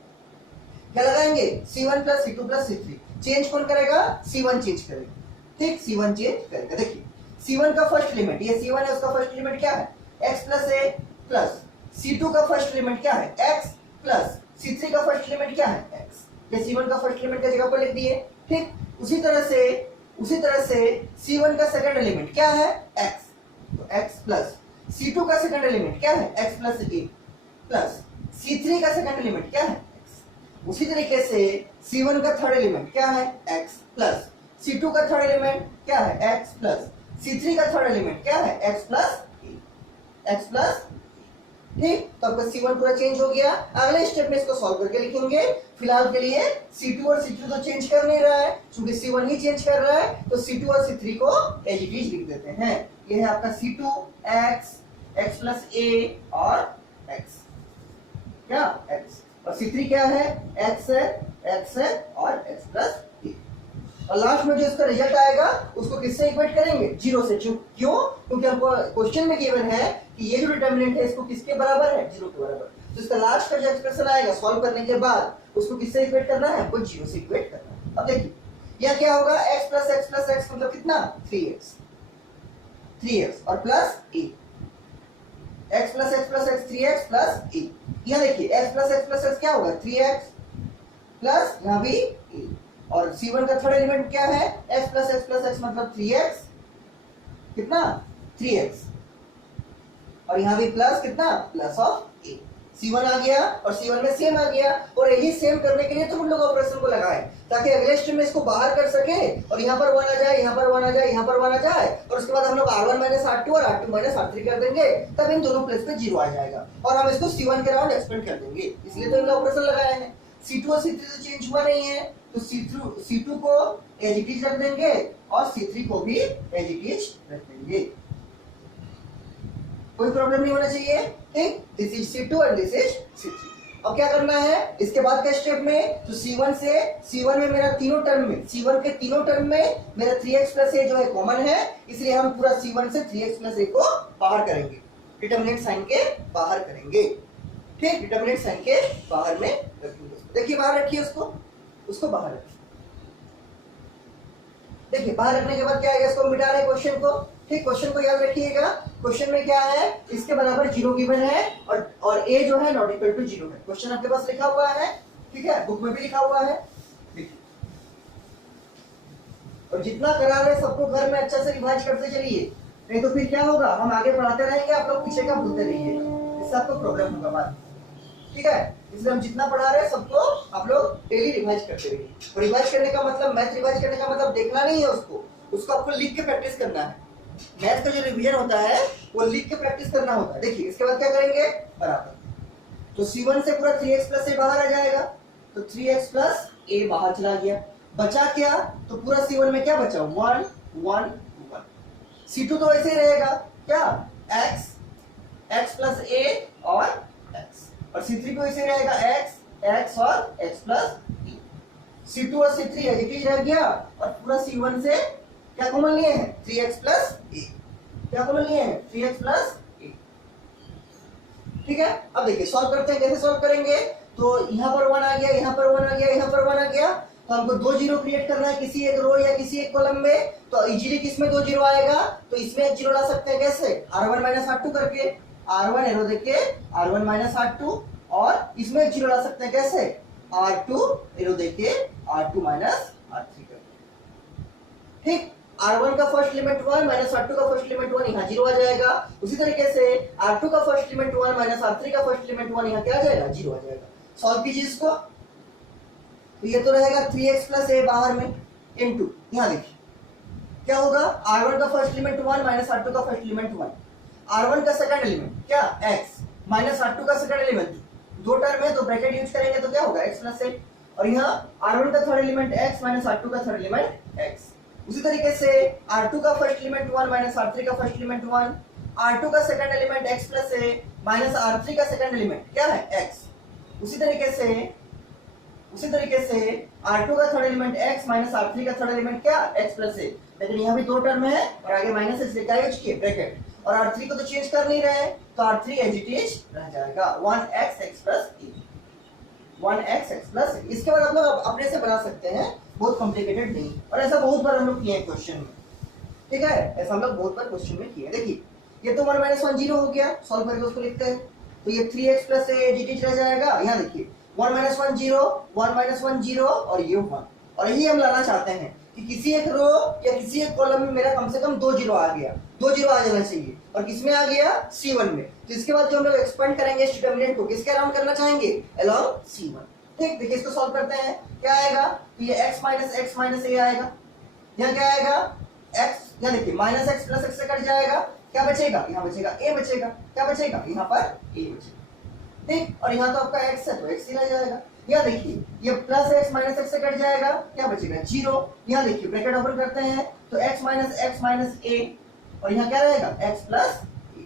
क्या लगाएंगे, C1 plus C2 plus C3, change कौन करेगा, C1 चेंज करेगा। ठीक, C1 चेंज करेगा। देखिए C1 का फर्स्ट एलिमेंट, ये C1 है, उसका फर्स्ट एलिमेंट क्या है, x plus a plus C2 का फर्स्ट एलिमेंट क्या है, x प्लस C3 का फर्स्ट एलिमेंट क्या है, x। ये C1 का फर्स्ट एलिमेंट का जगह पर लिख दिए। ठीक, उसी तरह से C1 का सेकंड एलिमेंट क्या है, x, तो x प्लस C2 का सेकंड एलिमेंट क्या है, x plus a plus C3 का सेकंड एलिमेंट क्या है, उसी तरीके से C1 का थर्ड एलिमेंट क्या है, x प्लस C2 का थर्ड एलिमेंट क्या है, x प्लस C3 का थर्ड एलिमेंट क्या है, x प्लस ठीक, तो आपका C1 पूरा चेंज हो गया। अगले स्टेप में इसको सॉल्व करके लिखेंगे। फिलहाल के लिए C2 और C3 तो चेंज कर नहीं रहा है, क्योंकि C1 ही चेंज कर रहा है, तो C2 और C3 को एज इट इज लिख देते हैं। ये है आपका C2 x प्लस a और x, क्या x, और C3 क्या है, x है और x प्लस a। और लास्ट में जो इसका रिजल्ट आएगा उसको किससे इक्वेट करेंगे, जीरो से। क्यों, क्योंकि हमको क्वेश्चन में गिवन है कि ये जो डिटरमिनेंट है इसको किसके बराबर है, जीरो के बराबर। तो इसका लास्ट का जो एक्सप्रेशन आएगा सॉल्व करने के बाद उसको किससे इक्वेट करना है, हमको जीरो से इक्वेट करना है। अब देखिए यह क्या होगा, x प्लस x मतलब कितना, 3x और plus a, x plus x 3x plus a। यहाँ देखिए x प्लस x क्या होगा, 3x प्लस यहाँ भी a, और C1 का थर्ड एलिमेंट क्या है, x प्लस x मतलब 3x, कितना 3x, और यहाँ भी प्लस कितना, प्लस ऑफ a। C1 आ गया और C1 में सेम आ गया, और यही सेम करने के लिए तो हम लोग ऑपरेशन को लगाए, ताकि अगले स्टेप में इसको बाहर कर सके, और यहाँ पर 1 आ जाए, यहाँ पर 1 आ जाए, यहाँ पर 1 आ जाए, और उसके बाद हम लोग r1 माइनस r2 और r2 माइनस r3 कर देंगे, तब इन दोनों प्लेस पे जीरो आ जाएगा, और हम इसको C1 के अराउंड एक्सपेंड कर देंगे। इसलिए तो हम लोग ऑपरेशन लगाए हैं। C2 और C3 तो चेंज हुआ नहीं है, तो C2 को एज इट इज रख देंगे और C3 को भी एज इट इज रख देंगे, कोई प्रॉब्लम नहीं होना चाहिए। ठीक, this is C2 and this is C3। अब क्या करना है इसके बाद के स्टेप में, तो C1 में मेरा तीनों टर्म में, C1 के तीनों टर्म में मेरा 3x प्लस a जो है कॉमन है, इसलिए हम पूरा C1 से 3x प्लस a को बाहर करेंगे, डिटरमिनेंट साइन के बाहर करेंगे। ठीक, डिटरमिनेंट साइन के बाहर में रखेंगे। देखिए बाहर रखिए उसको बाहर रखिए। देखिए बाहर रखने के बाद क्या आएगा, इसको मिटा रहे क्वेश्चन को, ठीक, क्वेश्चन को याद रखिएगा। क्वेश्चन में क्या है, इसके बराबर 0 गिवन है और a जो है नॉट इक्वल टू 0 है। क्वेश्चन आपके पास लिखा हुआ है, ठीक है, बुक में भी लिखा हुआ है। और जितना करा रहे सबको घर में अच्छा से रिवाइज करते चलिए, नहीं तो फिर क्या होगा, हम आगे पढ़ाते रहेंगे, आप लोग पीछे का भूलते रहिएगा, इससे आपको प्रॉब्लम होगा बाद में। ठीक है, इसलिए हम जितना पढ़ा रहे हैं सबको आप लोग डेली रिवाइज करते रहिए। और रिवाइज करने का मतलब, मैथ रिवाइज करने का मतलब देखना नहीं है उसको आपको लिख के प्रैक्टिस करना है। मैथ का जो रिवीजन होता है वो लिख के प्रैक्टिस करना होता है। देखिए इसके बाद क्या करेंगे, बराबर, तो C1 से पूरा 3x प्लस a बाहर आ जाएगा, तो 3x प्लस a बाहर चला गया, बचा क्या, तो पूरा C1 में क्या बचा, 1 1 1। C2 तो ऐसे ही रहेगा, क्या, x प्लस a और x, और C3 को ऐसे रहेगा x और x प्लस e। C2 और C3 एडिटिव रह गया, और पूरा C1 से क्या कॉमन लिए हैं, 3x प्लस a, क्या कॉमन लिए हैं, 3x प्लस a। ठीक है, अब देखिए सॉल्व करते हैं, कैसे सॉल्व करेंगे, तो यहाँ पर 1 आ गया, यहाँ पर 1 आ गया, यहाँ पर 1 आ गया, तो हमको 2 जीरो क्रिएट करना है किसी एक रो या किसी एक कॉलम में, तो इजीली किसमें 2 जीरो आएगा, तो इसमें एक जीरो ला सकते हैं, कैसे, r1 माइनस r2 करके, r1 एरो देके r1 माइनस r2, और इसमें एक जीरो ला सकते हैं कैसे, r2 एरो देके r2 माइनस r3 करके। ठीक, r1 का फर्स्ट लिमिट 1 माइनस r2 का फर्स्ट लिमिट 1, यहाँ जीरो आ जाएगा। उसी तरीके से r2 का फर्स्ट लिमिट 1 माइनस r3 का फर्स्ट लिमिट 1, यहाँ क्या आ जाएगा, जीरो आ जाएगा। सॉल्व कीजिए इसको, तो ये तो रहेगा 3x प्लस a बाहर में इनटू, यहाँ देखिए क्या होगा, r1 का फर्स्ट लिमिट 1 माइनस r2 का फर्स्ट लिमिट 1, r1 का सेकंड एलिमेंट क्या, x माइनस r2 का सेकंड एलिमेंट, दो टर्म है तो ब्रैकेट यूज करेंगे तो क्या होगा, x प्लस a, और यहाँ r1 का third element x minus r2 का थर्ड एलिमेंट x। उसी तरीके से r2 का फर्स्ट एलिमेंट 1 माइनस r3 का फर्स्ट एलिमेंट 1, r2 का second element x plus a minus r3 का सेकंड एलिमेंट क्या है, x। उसी तरीके से r2 का third element x minus r3 का थर्ड एलिमेंट क्या, x प्लस a, लेकिन यहाँ भी दो टर्म है और आगे माइनस इसलिए क्या यूज किए, ब्रैकेट, और r3 को तो चेंज कर नहीं रहे, तो r3 एज इट इज रह जाएगा 1x plus e, 1x plus e। इसके बाद आप लोग अपने से बना सकते हैं, बहुत कॉम्प्लिकेटेड नहीं, और ऐसा बहुत बार हम लोग किए हैं क्वेश्चन में। ठीक है, ऐसा हम लोग बहुत बार क्वेश्चन में किए। देखिए ये तो 1 माइनस 1 जीरो हो गया, सॉल्व करके उसको लिखते हैं, तो ये 3x plus a as it is रह जाएगा। यहाँ देखिए 1 माइनस 1 जीरो, 1 माइनस 1 जीरो, और ये 1, और यही हम लाना चाहते हैं कि किसी एक रो या किसी एक कॉलम में मेरा कम से कम 2 जीरो आ गया, 2 जीरो आ जाना चाहिए, और किसमें आ गया, C1 में। तो इसके बाद जो हम लोग एक्सपेंड करेंगे इस डिटरमिनेंट को किसके अराउंड करना चाहेंगे, अलोंग C1। ठीक, देखिए इसको सॉल्व करते हैं, क्या आएगा, तो ये x माइनस a आएगा, यहाँ क्या आएगा, x, यहाँ देखिए माइनस x प्लस x से कट जाएगा, क्या बचेगा, यहाँ बचेगा a बचेगा, क्या बचेगा, यहाँ पर a बचेगा। ठीक, और यहाँ तो आपका x है तो x ही रह जाएगा। यहाँ देखिए ये प्लस x माइनस x से कट जाएगा, क्या बचेगा, जीरो। यहाँ देखिए ब्रैकेट ओपन करते हैं, तो x माइनस a, और यहाँ क्या रहेगा, x प्लस a।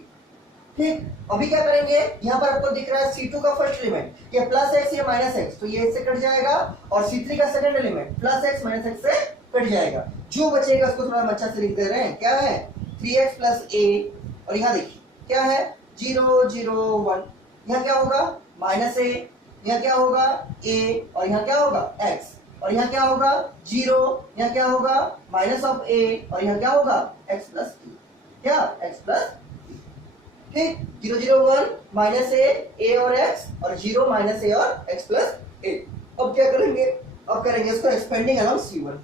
ठीक, अभी क्या करेंगे, यहाँ पर आपको दिख रहा है C2 का फर्स्ट एलिमेंट, ये प्लस x ये माइनस x, तो ये इससे कट जाएगा, और C3 का second element plus x minus x से कट जाएगा। जो बचेगा उसको थोड़ा अच्छा से लिख दे रहे हैं, क्या है, 3x प्लस a, और यहाँ देखिए क्या है, 0 0 1, यहाँ क्या होगा, माइनस a, यहाँ क्या होगा a, और यहाँ क्या होगा x, और यहाँ क्या होगा 0, यहाँ क्या होगा माइनस ऑफ a, और यहाँ क्या होगा x प्लस e, क्या x प्लस e। ठीक, 0 0 1 माइनस a और x, और 0 माइनस a और x प्लस a। अब क्या करेंगे, अब करेंगे इसको एक्सपेंडिंग अलोंग C1,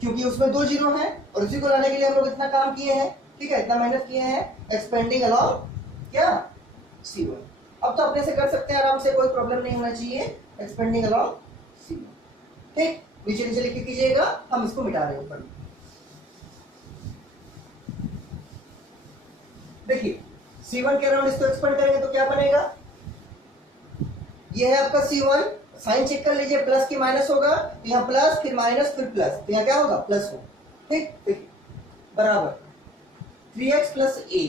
क्योंकि उसमें 2 जीरो है, और उसी को लाने के लिए हम लोग इतना काम किए हैं। ठीक है, इतना मेहनत किए हैं, एक्सपेंडिंग अलोंग क्या, C1। अब तो अपने से कर सकते हैं आराम से, कोई प्रॉब्लम नहीं होना चाहिए, एक्सपेंडिंग अलोंग C1। ठीक, नीचे नीचे लिख के कीजिएगा, हम इसको मिटा रहे हैं ऊपर। देखिए C1 के अराउंड इसको एक्सपेंड करेंगे तो क्या बनेगा, ये है आपका C1, साइन चेक कर लीजिए, प्लस की माइनस होगा, तो यहाँ प्लस फिर माइनस फिर प्लस, तो यहाँ क्या होगा, प्लस होगा। ठीक, देखिए बराबर 3x plus a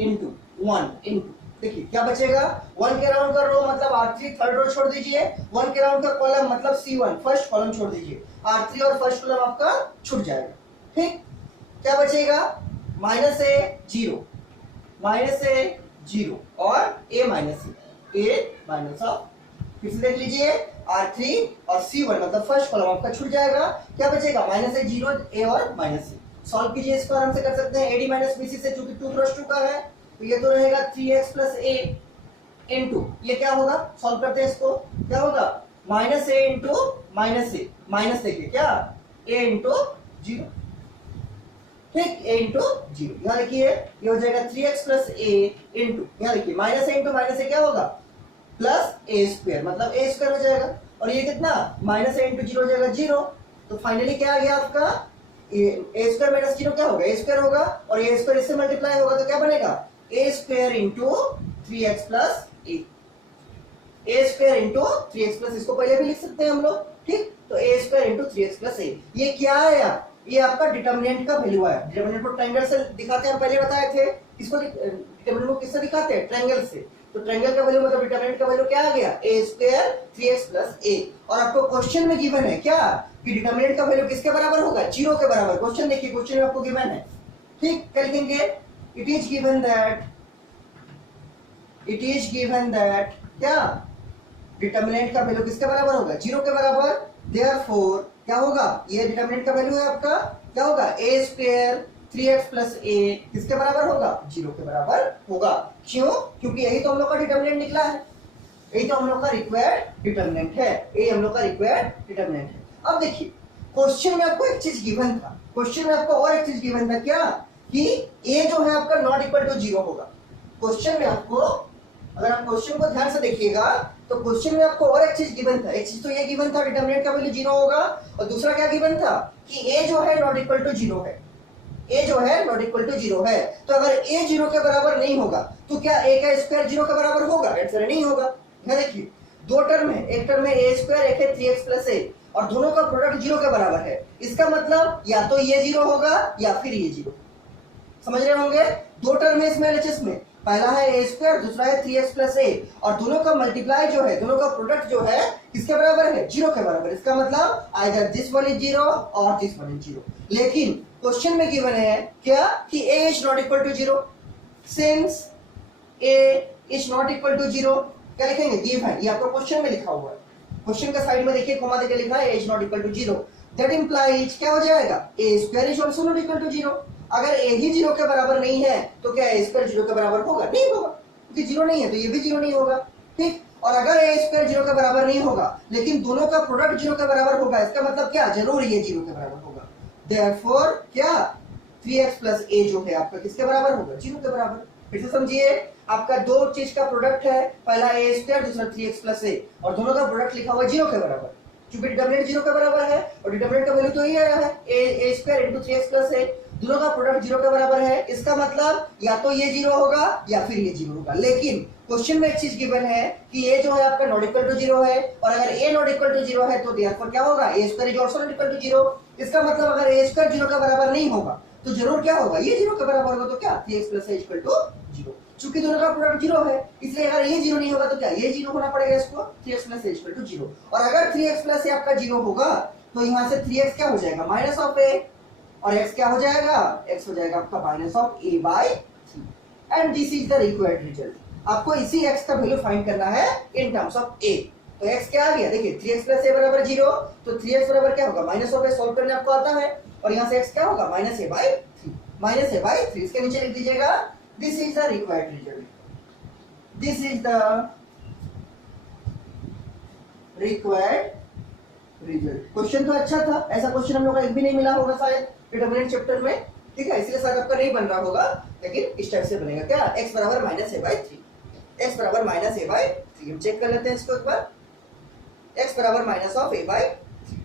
into 1 into, देखिए क्या बचेगा, 1 के राउंड का रो मतलब R3 थर्ड रो छोड़ दीजिए, 1 के राउंड का कॉलम मतलब C1 फर्स्ट कॉलम छोड़ दीजिए, R3 और फर्स्ट कॉलम आपका छूट जाएगा। ठीक, क्या बचेगा, माइनस a 0 और a माइनस ऑफ, फिर से देख लीजिए R3 और C1 मतलब फर्स्ट कॉलम आपका छूट जाएगा, क्या बचेगा, माइनस a 0 a और माइनस a, सॉल्व कीजिए इसको, आराम से कर सकते हैं। AD माइनस BC से, चूंकि 2 क्रॉस 2 का है तो ये तो रहेगा 3x प्लस a इंटू, ये क्या होगा, सॉल्व करते हैं इसको, क्या होगा, minus a into minus a, minus देखिए क्या, a इंटू 0, ठीक, a इंटू 0, यहाँ देखिए ये हो जाएगा 3x प्लस a इंटू, यहाँ देखिए minus a into minus a क्या होगा, प्लस a स्क्वायर, मतलब a स्क्वायर हो जाएगा, और ये कितना, माइनस a इंटू 0 हो जाएगा 0, तो फाइनली क्या आ गया आपका, a स्क्वायर माइनस 0 क्या होगा, a स्क्वायर होगा, और a स्क्वायर इससे मल्टीप्लाई होगा तो क्या बनेगा, a square into 3x plus a square into 3x plus, इसको पहले भी लिख सकते हैं हम लोग, ठीक, तो a square into 3x plus a, ये क्या आया, ये आपका डिटर्मिनेंट का वैल्यू आया। डिटर्मिनेंट को ट्रायंगल से दिखाते हैं, हम पहले बताए थे, किसको डिटर्मिनेंट को किससे दिखाते हैं, ट्रायंगल से, तो ट्रायंगल का वैल्यू मतलब डिटर्मिनेंट का वैल्यू क्या आ गया, a square 3x plus a, और आपको क्वेश्चन में गिवन है क्या, कि डिटर्मिनेंट का वैल्यू किसके बराबर होगा, 0 के बराबर, क्वेश्चन देखिए, क्वेश्चन में आपको गिवन है, ठीक, क्या लिखेंगे, इट इज गिवन दैट क्या, डिटर्मिनेंट का वैल्यू किसके बराबर होगा, 0 के बराबर, देयरफॉर क्या होगा, ये डिटर्मिनेंट का वैल्यू है आपका, क्या होगा, a square 3x plus a किसके बराबर होगा, 0 के बराबर होगा, क्यों, क्योंकि यही तो हम लोग का डिटर्मिनेंट निकला है, यही तो हम लोग का रिक्वायर्ड डिटर्मिनेंट है, यही हम लोग का रिक्वायर्ड डिटर्मिनेंट है। अब देखिए क्वेश्चन में आपको एक चीज गिवन था, क्वेश्चन में आपको और एक चीज गिवन था, क्या, कि a जो है आपका नॉट इक्वल टू 0 होगा, क्वेश्चन में आपको, अगर आप क्वेश्चन को ध्यान से देखिएगा तो क्वेश्चन में आपको और एक चीज गिवन था, एक चीज तो ये गिवन था डिटर्मिनेंट का वैल्यू 0 होगा, और दूसरा क्या गिवन था, कि a जो है नॉट इक्वल टू 0 है, a जो है नॉट इक्वल टू 0 है, तो अगर a 0 के बराबर नहीं होगा तो क्या a का स्क्वायर 0 के बराबर होगा, आंसर नहीं होगा। यहाँ देखिए दो टर्म है, एक टर्म में a स्क्वायर, एक है 3x प्लस a, और दोनों का प्रोडक्ट 0 के बराबर है, इसका मतलब या तो ये 0 होगा या फिर ये 0, समझ रहे होंगे, दो टर्म है इसमें एलएचएस में, पहला है a स्क्वायर, दूसरा है 3x प्लस a, और दोनों का मल्टीप्लाई जो है, दोनों का प्रोडक्ट जो है किसके बराबर है, 0 के बराबर, इसका मतलब आइदर दिस वन इज 0 और दिस वन इज 0, लेकिन क्वेश्चन में गिवन है क्या, कि a is not equal to 0, since a is not equal to 0, क्या लिखेंगे, गिव है, ये आपको क्वेश्चन में लिखा हुआ है, क्वेश्चन का साइड में देखिए कोमा देके लिखा है a is not equal to 0, that implies क्या हो जाएगा, a square is also not equal to 0, अगर a ही 0 के बराबर नहीं है तो क्या a स्क्वायर 0 के बराबर होगा, नहीं होगा, क्योंकि 0 नहीं है तो ये भी 0 नहीं होगा, ठीक, और अगर a स्क्वायर 0 के बराबर नहीं होगा लेकिन दोनों का प्रोडक्ट 0 के बराबर होगा, इसका मतलब क्या, जरूर ये 0 के बराबर होगा, देयरफॉर क्या, 3x प्लस a जो है आपका किसके बराबर होगा, 0 के बराबर। फिर से समझिए, आपका दो चीज का प्रोडक्ट है, पहला a स्क्वायर, दूसरा 3x प्लस a, और दोनों का प्रोडक्ट लिखा हुआ है 0 के बराबर, क्योंकि डिटर्मिनेंट 0 के बराबर है, और डिटर्मिनेंट का वैल्यू तो ये आया है, a square into 3x plus a, दोनों का प्रोडक्ट 0 के बराबर है, इसका मतलब या तो ये 0 होगा या फिर ये 0 होगा, लेकिन क्वेश्चन में एक चीज गिवन है कि a जो है आपका नॉट इक्वल टू 0 है, और अगर a नॉट इक्वल टू 0 है तो देयरफॉर क्या होगा, a square is also not equal to 0, इसका मतलब अगर a स्क्वायर 0 के बराबर नहीं होगा तो जरूर क्या होगा, ये 0 के बराबर होगा, तो क्या 3x plus a equal to 0, चूंकि दोनों का प्रोडक्ट 0 है, इसलिए अगर ये 0 नहीं होगा तो क्या ये 0 होना पड़ेगा इसको, 3x plus a equal to 0, और अगर 3x प्लस a आपका 0 होगा तो यहाँ से 3x क्या हो जाएगा, माइनस ऑफ a, और x क्या हो जाएगा, x हो जाएगा आपका minus of a by 3, and this is the required result. आपको इसी x का वैल्यू फाइंड करना है इन टर्म्स ऑफ a, तो x क्या आ गया, देखिए 3x प्लस a बराबर 0, तो 3x बराबर क्या होगा, माइनस ऑफ a, सॉल्व करने आपको आता है, और यहाँ से x क्या होगा, minus a by 3, minus a by 3, इसके नीचे लिख दीजिएगा, this is the required result, this is the required result. Question तो अच्छा था, ऐसा क्वेश्चन हम लोग का एक भी नहीं मिला होगा शायद डिटर्मिनेंट चैप्टर में, ठीक है, इसलिए शायद आपका नहीं बन रहा होगा, लेकिन इस टाइप से बनेगा, क्या, x बराबर माइनस a बाय 3, x बराबर माइनस a बाय 3, हम चेक कर लेते हैं इसको एक बार, x बराबर माइनस ऑफ a बाय 3,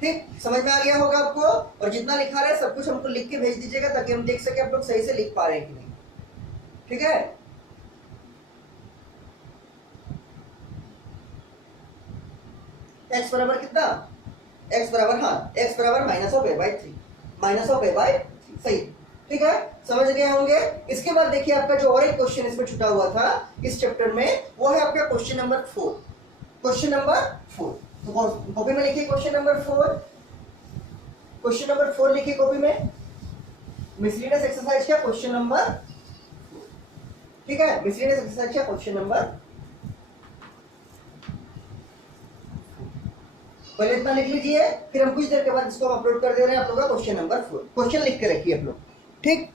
ठीक, समझ में आ गया होगा आपको, और जितना लिखा रहे सब कुछ हमको लिख के भेज दीजिएगा ताकि हम देख सके आप लोग सही से लिख पा रहे हैं कि नहीं, ठीक है। x बराबर कितना, x बराबर, हाँ x बराबर minus of a by 3, minus of a by 3, सही, ठीक है, समझ गए होंगे। इसके बाद देखिए आपका जो और एक क्वेश्चन इसमें छुटा हुआ था इस चैप्टर में, वो है आपका क्वेश्चन नंबर 4, क्वेश्चन नंबर 4, तो कॉपी में लिखिए क्वेश्चन नंबर 4, क्वेश्चन नंबर 4 लिखिए कॉपी में, मिसलीनियस एक्सरसाइज का क्वेश्चन नंबर 4, ठीक है, मिसलीनियस एक्सरसाइज का क्वेश्चन नंबर, पहले इतना लिख लीजिए, फिर हम कुछ देर के बाद इसको अपलोड कर दे रहे हैं आप लोग का क्वेश्चन नंबर 4। क्वेश्चन लिख के रखिए आप लोग, ठीक।